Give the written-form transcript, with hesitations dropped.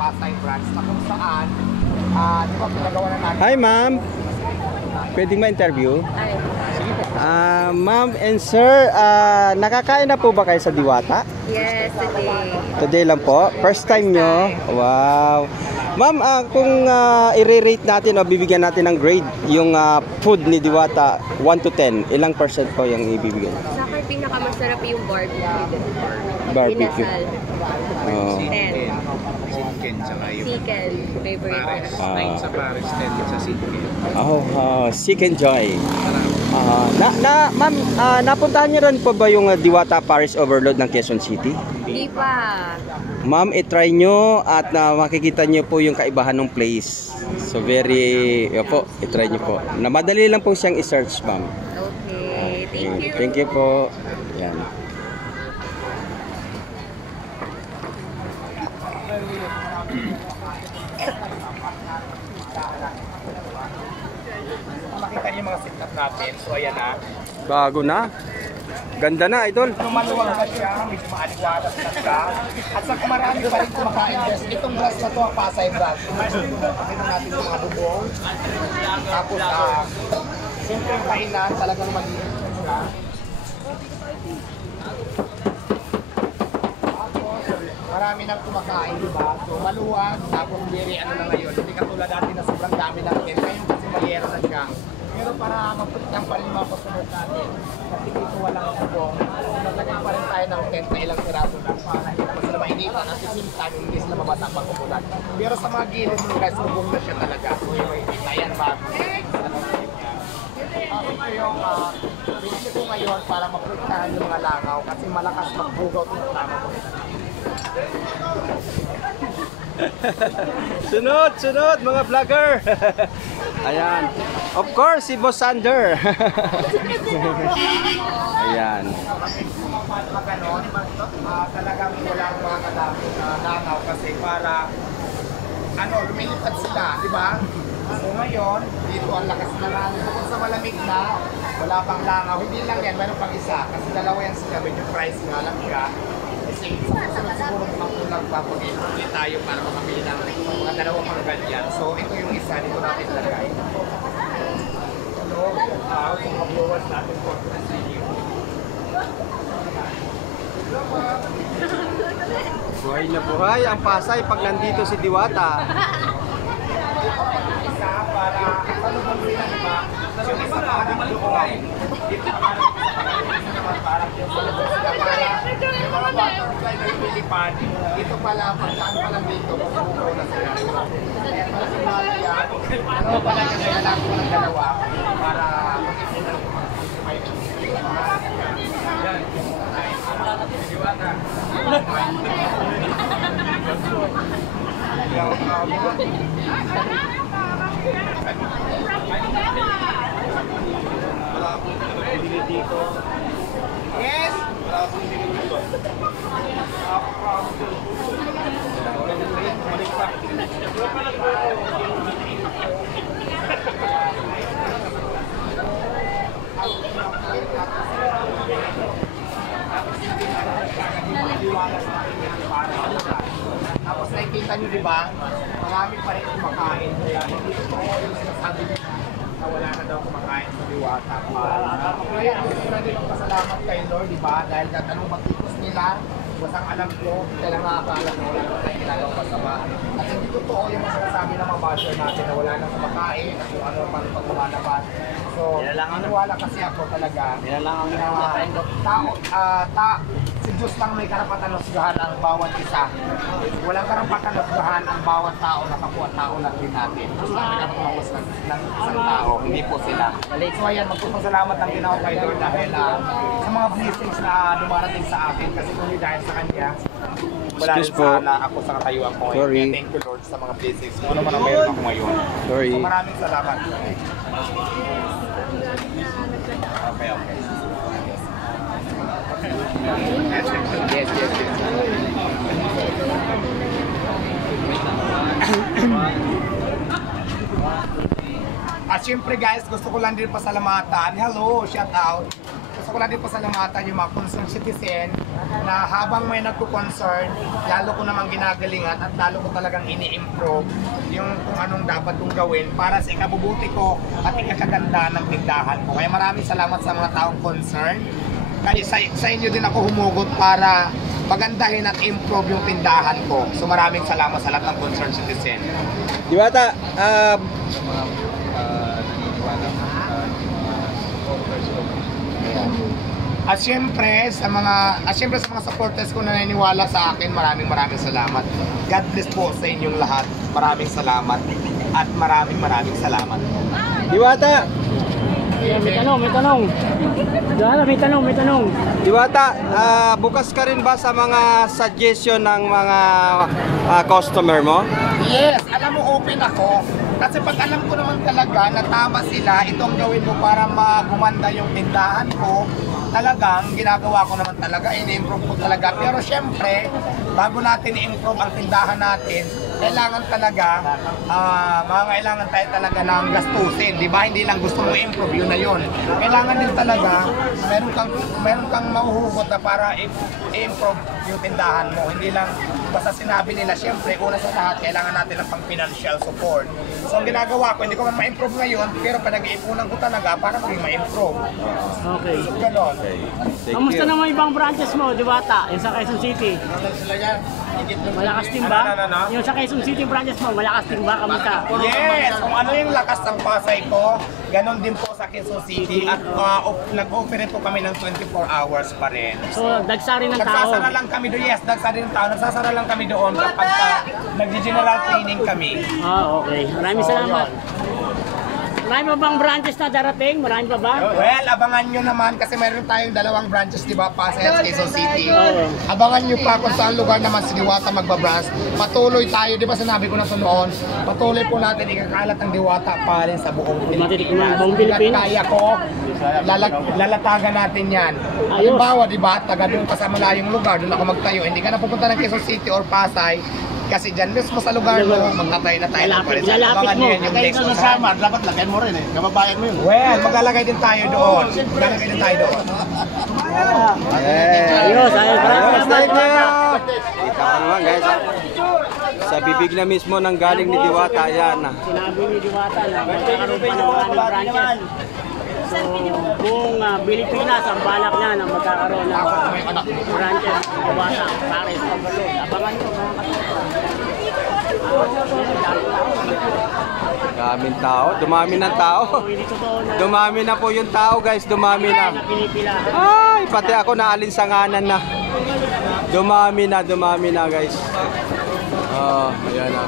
Pasay branch na kung saan, di ba pinagawa na natin. Hi ma'am, pwedeng ma-interview? Ay. Ma'am and sir, nakakain na po ba kayo sa Diwata? Yes, today. Today lang po? First time nyo? Wow! Ma'am, kung i-rate natin o bibigyan natin ng grade yung food ni Diwata 1 to 10, ilang percent po yung ibibigyan? Sa akin, pinakamasarap yung barbecue. Barbecue. Inasal. Oh. 10. Chicken, tsaka yung Chicken, favorite. Paris. 9 sa Paris, 10 sa chicken. Chicken Joy. Ma'am, napuntahan niyo rin po ba yung Diwata Paris Overload ng Quezon City? Hindi pa. Ma'am, i-try nyo at makikita nyo po yung kaibahan ng place. So po, i-try nyo po. Madali lang po siyang i-search, ma'am. Okay, thank you. Thank you po. Yan. Makita niyo yung mga setup natin. So ayan na. Bago na. Ganda na, idol. Lumaluwag na siya, medyo maaliwalas na siya. At sa marami pa rin kumakain guys. Itong glass na to ang Pasay glass. Pakita natin yung mga bubong. Tapos, siyempre yung kainan talagang mag-iinit siya. Tapos, marami nang kumakain, diba? So, maluwag. Tapos, very ano na ngayon. Hindi katulad natin na sobrang dami ng tent. Ngayon kasi mayera na siya. Pero para maputang pa rin mga pasunod natin, kasi dito walang bubong, naglagay pa rin tayo ng tent na ilang siraso lang para hindi naman sila mainitan at the same time hindi sila mabasa ang pagkukulan. Pero sa mga gilid mo guys, bubong na siya talaga. So yung makikita yan ba? Ito yung binili ko ngayon para mapuntahan yung mga langaw kasi malakas magbugaw itong tama ko. Sunod mga vlogger. Ayan. Of course, si Boss Sander. Ayan. Talagang walang mga kadaming langaw kasi para lumilipad sila, di ba? So ngayon, dito ang lakas na lang. Bukod sa malamig na, wala pang langaw. Hindi lang yan, meron pang isa. Kasi dalawa yan sila, medyo price nga lang siya. Kasi sunod siguro mga kulang pa kung hindi tayo para makabili ng mga dalawang mga ganyan. So ito yung isa, dito natin lagay. Hello, sa mga viewers natin po. Buhay na buhay ang Pasay pag nandito si Diwata. Isa para ano bang sila, di ba? Yung isa para dito parang yung sa labas sila para yung mga butterfly na lumilipad. Dito pala, pagkaan pa lang dito, mabubukaw na sila. Kaya pala sinali yan. Ano pala kaya lang ko ng dalawa para mag-ipin na may yes! Tapos nakikita nyo diba, marami pa rin kumakain. Kaya hindi ko yung sinasabi nyo na wala na daw kumakain sa Diwata. Kaya gusto na din pasalamat kay Lord, diba? Dahil anong matikos nila, wasang alam ko, kaya nakakaalam na wala naman tayong ginagawa masama. At hindi totoo yung sinasabi ng mga basher natin na wala nang kumakain at kung ano pang pagkumalaban. So, iniwala kasi ako talaga si Diyos lang may karapatan husgahan ang bawat isa. Walang karapatan husgahan ang bawat tao na kapwa tao lang din natin. Diyos lang may karapatan husgahan ng isang tao, hindi po sila. So ayan, magpapasalamat lang din ako kay Lord dahil sa mga blessings na dumarating sa akin kasi kung hindi dahil sa Kanya, wala rin sana ako sa katayuan ko ngayon. Sorry. Thank you Lord sa mga blessings. Kung naman ang mayroon ako ngayon. Sorry. So maraming salamat. Okay. Yes. At syempre guys, gusto ko lang din pasalamatan. Hello, shout out. gusto ko lang din pasalamatan yung mga concerned citizen na habang may nagko-concern, lalo ko namang ginagalingan at lalo ko talagang ini-improve yung kung anong dapat kong gawin para sa ikabubuti ko at ikakaganda ng tindahan ko. Kaya maraming salamat sa mga taong concerned. Kaya sa inyo din ako humugot para pagandahin at improve yung tindahan ko. So maraming salamat sa lahat ng concerned citizen. Diwata, Naniniwala ko yung mga supporters ko. At syempre sa mga supporters ko na naniniwala sa akin, maraming salamat. God bless po sa inyong lahat. Maraming salamat at maraming salamat. Diwata, May tanong. Diyan, may tanong. Diwata, bukas ka rin ba sa mga suggestion ng mga customer mo? Yes, alam mo, open ako. Kasi pag alam ko naman talaga na tama sila, ito ang gawin mo para magumanda yung tindahan ko, talagang ginagawa ko naman talaga, ini-improve ko talaga. Pero syempre, bago natin i-improve ang tindahan natin, kailangan talaga, kailangan tayo talaga ng gastusin, di ba? Hindi lang gusto mo i-improve, yun na yun. Kailangan din talaga, meron kang mahuhugot na para i-improve yung tindahan mo. Hindi lang basta sinabi nila, syempre, una sa lahat, kailangan natin ng pang financial support. So ang ginagawa ko, hindi ko man ma-improve ngayon, pero pinag-iipunan ko talaga para maging ma-improve. Okay. So gano'n. Thank Kamusta you. naman ibang branches mo, Diwata? Yung sa Quezon City? Malakas din ba? Yung sa Quezon City branches mo, malakas din ba? Kamusta? Yes! Kung ano yung lakas ng Pasay ko, ganon din po sa Quezon City at nag-operate po kami ng 24 hours pa rin. So, dagsa rin ng tao. Nagsasara lang kami doon, yes, nagsasara rin ng tao. Nagsasara lang kami doon kapag nag-general training kami. Okay. Maraming salamat. Marami pa bang branches na darating? Marami pa ba? Well, abangan nyo naman kasi mayroon tayong dalawang branches, di ba, Pasay at Quezon City. Oo. Abangan nyo pa kung saan lugar naman si Diwata magbabranch. Patuloy tayo, di ba sinabi ko na ito noon, patuloy po natin ikakalat ang Diwata pa rin sa buong Matitikman ang buong Hanggat Pilipinas. kaya ko, lalatagan natin yan. Ayos. Halimbawa, di ba, taga doon pa sa malayong lugar, doon ako magtayo. Hindi ka na pupunta ng Quezon City or Pasay, kasi dyan mismo sa lugar mo, magtatay na tayo ng Lalapit pares. Abangan mo. nyo yan yung next one. dapat lagyan mo rin eh. Kababayan mo yun. Well, maglalagay din tayo doon. Maglalagay din tayo doon. Ayos, ayos. Ayos, thank you. Kita mo naman guys. Sa bibig na mismo ng galing ni Diwata, yan. Sinabi ni Diwata na magkakaroon pa ng maraming branches. So, buong Pilipinas ang balak niya na magkakaroon ng branches ng Diwata. Pares, overload. Abangan nyo mga Daming tao, dumami ng tao. hindi totoo na Dumami na po yung tao guys, dumami na. pinipila. Ay, pati ako naalinsanganan na. Dumami na guys. Oh, ayan na.